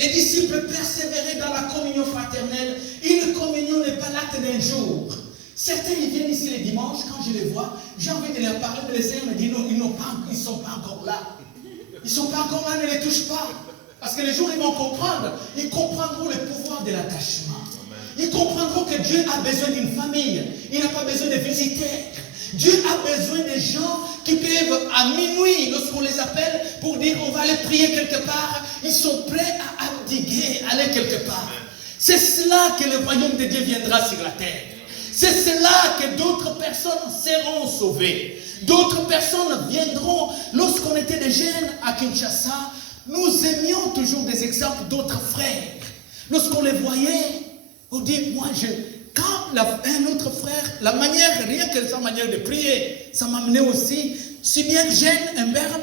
Les disciples persévéraient dans la communion fraternelle. Une communion n'est pas l'acte d'un jour. Certains, ils viennent ici les dimanches, quand je les vois, j'ai envie de leur parler, mais les Seigneurs me disent non, ils ne sont pas encore là. Ils ne sont pas encore là, ne les touche pas. Parce que les jours, ils vont comprendre. Ils comprendront le pouvoir de l'attachement. Ils comprendront que Dieu a besoin d'une famille. Il n'a pas besoin de visiteurs. Dieu a besoin des gens qui peuvent, à minuit, lorsqu'on les appelle, pour dire on va aller prier quelque part, ils sont prêts à abdiguer, aller quelque part. C'est cela que le royaume de Dieu viendra sur la terre. C'est cela que d'autres personnes seront sauvées. D'autres personnes viendront. Lorsqu'on était des jeunes à Kinshasa, nous aimions toujours des exemples d'autres frères. Lorsqu'on les voyait, on dit, quand un autre frère, la manière, rien que sa manière de prier, ça m'amenait aussi, si bien que j'aime un verbe,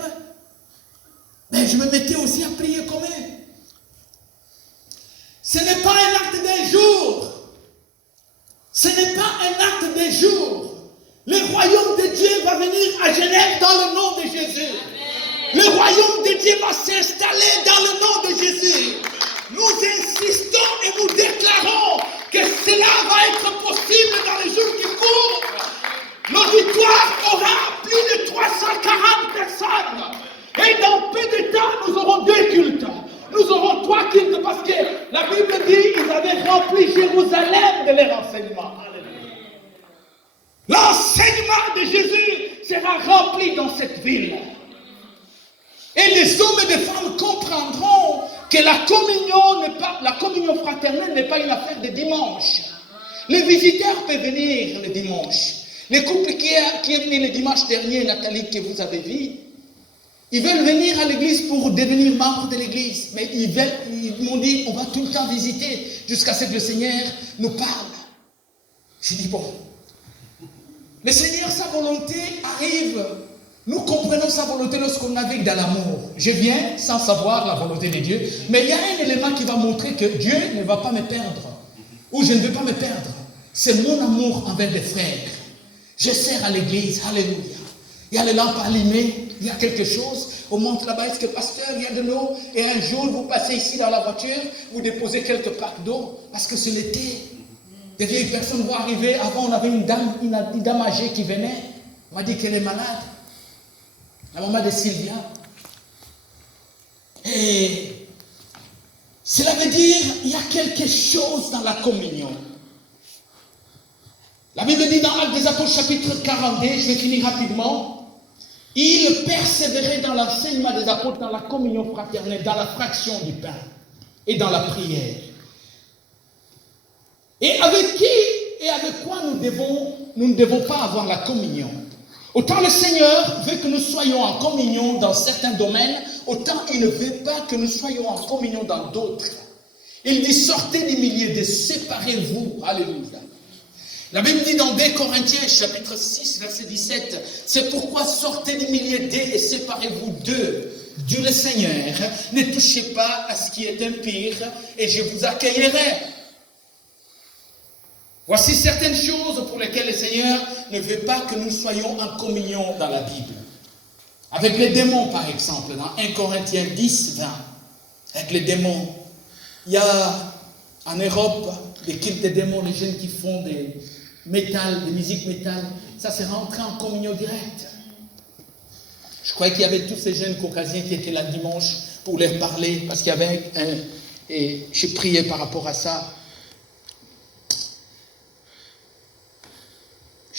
mais je me mettais aussi à prier comme eux. Ce n'est pas un acte d'un jour. Ce n'est pas un acte d'un jour. Le royaume de Dieu va venir à Genève dans le nom de Jésus. Amen. Le royaume de Dieu va s'installer dans le nom de Jésus. Nous insistons et nous déclarons que cela va être possible dans les jours qui courent. L'auditoire aura plus de 340 personnes. Et dans peu de temps, nous aurons 2 cultes. Nous aurons 3 cultes parce que la Bible dit qu'ils avaient rempli Jérusalem de leur enseignement. L'enseignement de Jésus sera rempli dans cette ville. Et les hommes et les femmes comprendront que la communion fraternelle n'est pas une affaire de dimanche. Les visiteurs peuvent venir le dimanche. Les couples qui est venu le dimanche dernier, Nathalie, que vous avez vu, ils veulent venir à l'église pour devenir membres de l'église. Mais ils m'ont dit, on va tout le temps visiter jusqu'à ce que le Seigneur nous parle. J'ai dit, bon, le Seigneur, sa volonté arrive. Nous comprenons sa volonté lorsqu'on navigue dans l'amour. Je viens sans savoir la volonté de Dieu, mais il y a un élément qui va montrer que Dieu ne va pas me perdre, ou je ne veux pas me perdre. C'est mon amour envers les frères. Je sers à l'église, alléluia. Il y a les lampes allumées, il y a quelque chose. On monte là-bas, est-ce que pasteur, il y a de l'eau? Et un jour, vous passez ici dans la voiture, vous déposez quelques plaques d'eau, parce que c'est l'été. Des vieilles personnes vont arriver. Avant, on avait une dame âgée qui venait. On m'a dit qu'elle est malade. La maman de Sylvia. Et cela veut dire il y a quelque chose dans la communion. La Bible dit dans Actes des Apôtres chapitre 42, je vais finir rapidement, ils persévéraient dans l'enseignement des apôtres, dans la communion fraternelle, dans la fraction du pain et dans la prière. Et avec qui et avec quoi nous ne devons pas avoir la communion? Autant le Seigneur veut que nous soyons en communion dans certains domaines, autant il ne veut pas que nous soyons en communion dans d'autres. Il dit, sortez du milieu de séparez-vous. Alléluia. La Bible dit dans 2 Corinthiens, chapitre 6, verset 17, c'est pourquoi sortez du milieu d'eux et séparez-vous d'eux. Dieu le Seigneur, ne touchez pas à ce qui est impur et je vous accueillerai. Voici certaines choses pour lesquelles le Seigneur ne veut pas que nous soyons en communion dans la Bible. Avec les démons, par exemple, dans 1 Corinthiens 10, 20. Avec les démons. Il y a en Europe des cultes des démons, les jeunes qui font des musiques métal. Ça, c'est rentré en communion directe. Je croyais qu'il y avait tous ces jeunes caucasiens qui étaient là dimanche pour leur parler, parce qu'il y avait et je priais par rapport à ça.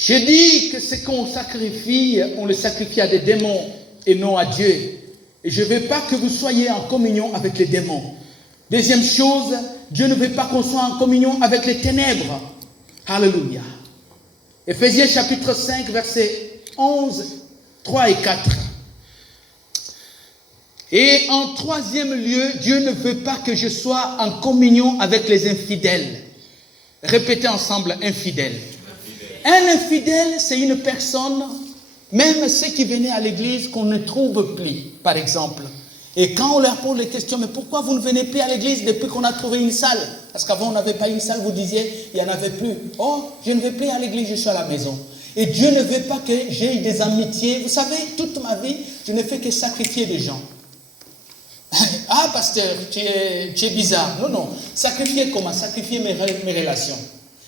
Je dis que ce qu'on sacrifie, on le sacrifie à des démons et non à Dieu. Et je ne veux pas que vous soyez en communion avec les démons. Deuxième chose, Dieu ne veut pas qu'on soit en communion avec les ténèbres. Alléluia. Éphésiens chapitre 5, versets 11, 3 et 4. Et en troisième lieu, Dieu ne veut pas que je sois en communion avec les infidèles. Répétez ensemble, infidèle. Un infidèle, c'est une personne, même ceux qui venaient à l'église, qu'on ne trouve plus, par exemple. Et quand on leur pose les questions, mais pourquoi vous ne venez plus à l'église depuis qu'on a trouvé une salle? Parce qu'avant on n'avait pas une salle, vous disiez, il n'y en avait plus. Oh, je ne vais plus à l'église, je suis à la maison. Et Dieu ne veut pas que j'aie des amitiés. Vous savez, toute ma vie, je ne fais que sacrifier des gens. Ah, pasteur, tu es bizarre. Non, non. Sacrifier comment? Sacrifier mes relations.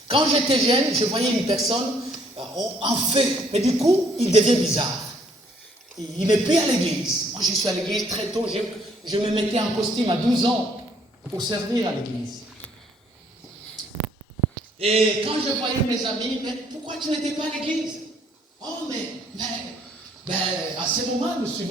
Quand j'étais jeune, je voyais une personne en feu. Mais du coup, il devient bizarre. Il n'est plus à l'église. Moi, je suis à l'église très tôt. Je me mettais en costume à 12 ans pour servir à l'église. Et quand je voyais mes amis, mais pourquoi tu n'étais pas à l'église? Oh, mais à ce moment, nous suivons